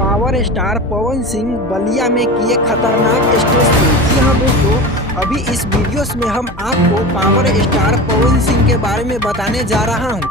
Power star Pawan Singh Ballia में किए खतरनाक स्टेज शो। जी हाँ दोस्तों, अभी इस वीडियोस में हम आपको पावर स्टार पवन सिंह के बारे में बताने जा रहा हूँ।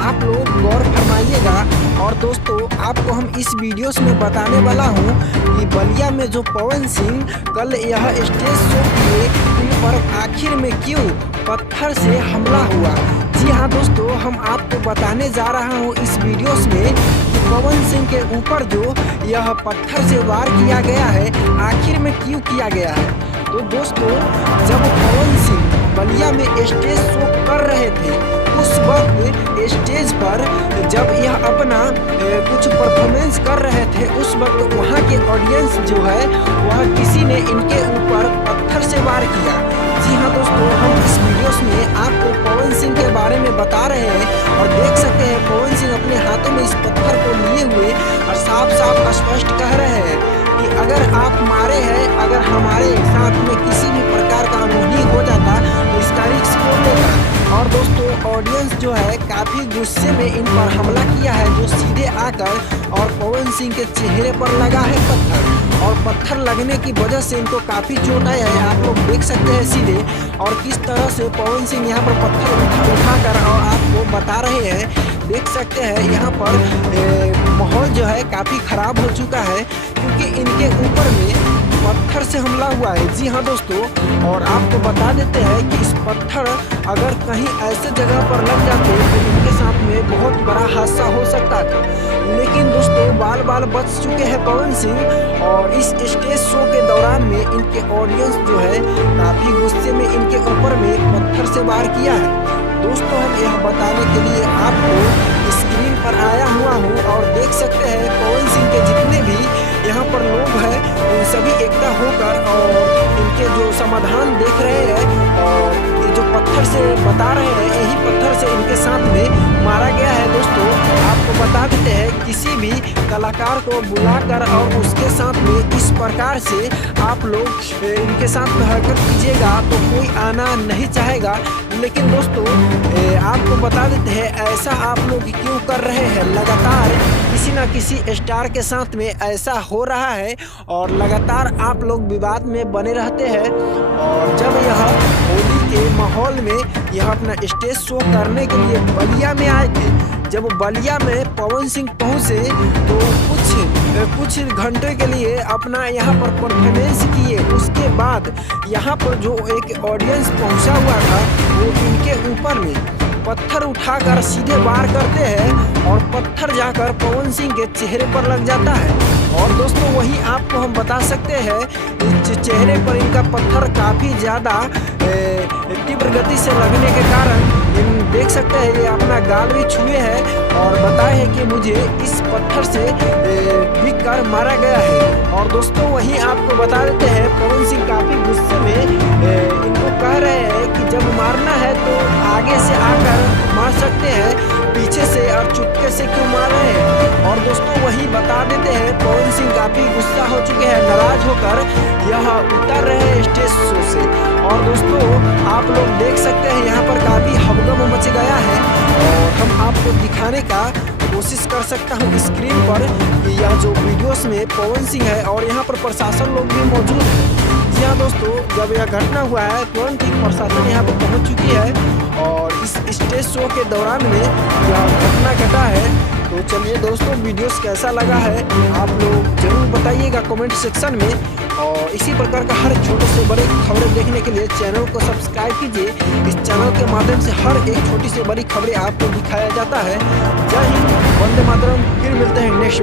आप लोग गौर फरमाइएगा। और दोस्तों, आपको हम इस वीडियोस में बताने वाला हूँ कि बलिया में जो पवन सिंह कल यह स्टेज शो किए, इन पर आखिर में क्यों पत्थर से हमला हुआ। जी हाँ दोस्तों, हम आपको बताने जा रहा हूँ इस वीडियोस में कि पवन सिंह के ऊपर जो यह पत्थर से वार किया गया है, आखिर में क्यों किया गया है। तो दोस्तों, जब पवन सिंह बलिया में स्टेज शो कर रहे थे, उस वक्त स्टेज पर जब यह अपना कुछ परफॉर्मेंस कर रहे थे, उस वक्त वहाँ के ऑडियंस जो है वह किसी ने इनके ऊपर पत्थर से वार किया। जी हाँ दोस्तों, हम इस वीडियोस में आपको पवन सिंह के बारे में बता रहे हैं और देख सकते हैं पवन सिंह अपने हाथों में इस पत्थर को लिए हुए और साफ साफ स्पष्ट कह रहे हैं कि अगर आप मारे हैं, अगर हमारे साथ में किसी भी प्रकार का अनहोनी हो जाता तो इसका रिस्क कौन लेगा। और दोस्तों, ऑडियंस जो है काफ़ी गुस्से में इन पर हमला किया है, जो सीधे आकर और पवन सिंह के चेहरे पर लगा है पत्थर, और पत्थर लगने की वजह से इनको काफ़ी चोट आया है। आप लोग देख सकते हैं सीधे, और किस तरह से पवन सिंह यहाँ पर पत्थर उठाकर और आपको बता रहे हैं। देख सकते हैं यहाँ पर माहौल जो है काफ़ी ख़राब हो चुका है, क्योंकि इनके ऊपर में पत्थर से हमला हुआ है। जी हाँ दोस्तों, और आपको बता देते हैं कि इस पत्थर अगर कहीं ऐसे जगह पर लग जाते तो इनके साथ में बहुत बड़ा हादसा हो सकता था। लेकिन दोस्तों, बाल बाल बच चुके हैं पवन सिंह, और इस स्टेज शो के दौरान में इनके ऑडियंस जो है काफ़ी गुस्से में इनके ऊपर में पत्थर से वार किया है। दोस्तों, हम यह बताने के लिए आपको स्क्रीन पर आया हुआ हूँ, और देख सकते हैं पवन सिंह के जितने भी यहाँ पर लोग हैं उन सभी एकता होकर और इनके जो समाधान देख रहे हैं, और ये जो पत्थर से बता रहे हैं, यही पत्थर से इनके साथ में मारा गया है। दोस्तों, आपको बता देते हैं किसी भी कलाकार को बुलाकर और उसके साथ में इस प्रकार से आप लोग इनके साथ में हरकत कीजिएगा तो कोई आना नहीं चाहेगा। लेकिन दोस्तों, आपको बता देते हैं ऐसा आप लोग क्यों कर रहे हैं। लगातार किसी न किसी स्टार के साथ में ऐसा हो रहा है और लगातार आप लोग विवाद में बने रहते हैं। और जब यह होली के माहौल में यह अपना स्टेज शो करने के लिए बलिया में आए थे, जब बलिया में पवन सिंह पहुँचे तो कुछ घंटे के लिए अपना यहाँ पर परफॉर्मेंस किए। उसके बाद यहाँ पर जो एक ऑडियंस पहुँचा हुआ था, वो इनके ऊपर में पत्थर उठाकर सीधे वार करते हैं, और पत्थर जाकर पवन सिंह के चेहरे पर लग जाता है। और दोस्तों, वही आपको हम बता सकते हैं चेहरे पर इनका पत्थर काफ़ी ज़्यादा तीव्र गति से लगने के कारण देख सकते हैं ये अपना गाल भी छुए हैं और बताए हैं कि मुझे इस पत्थर से बिक कर मारा गया है। और दोस्तों, वहीं आपको बता देते हैं पवन सिंह काफ़ी गुस्से में इनको कह रहे हैं कि जब मारना है तो आगे से आकर मार सकते हैं, पीछे से और चुपके से क्यों मार रहे हैं। और दोस्तों, वही बता देते हैं पवन सिंह काफ़ी गुस्सा हो चुके हैं, नाराज होकर यह उतर रहे हैं स्टेज शो से। और दोस्तों, आप लोग देख सकते हैं यहाँ पर काफ़ी हबगम मच गया है, और हम आपको दिखाने का कोशिश कर सकता हूँ स्क्रीन पर कि यह जो वीडियोस में पवन सिंह है और यहाँ पर प्रशासन लोग भी मौजूद है। जी हाँ दोस्तों, जब यह घटना हुआ है तुरंत ही प्रशासन यहाँ पर पहुँच चुकी है, और इस स्टेज शो के दौरान में यह घटना घटा है। तो चलिए दोस्तों, वीडियोस कैसा लगा है आप लोग जरूर बताइएगा कमेंट सेक्शन में। और इसी प्रकार का हर छोटे से बड़े खबरें देखने के लिए चैनल को सब्सक्राइब कीजिए। इस चैनल के माध्यम से हर एक छोटी से बड़ी खबरें आपको दिखाया जाता है। जय हिंद, वंदे मातरम। फिर मिलते हैं नेक्स्ट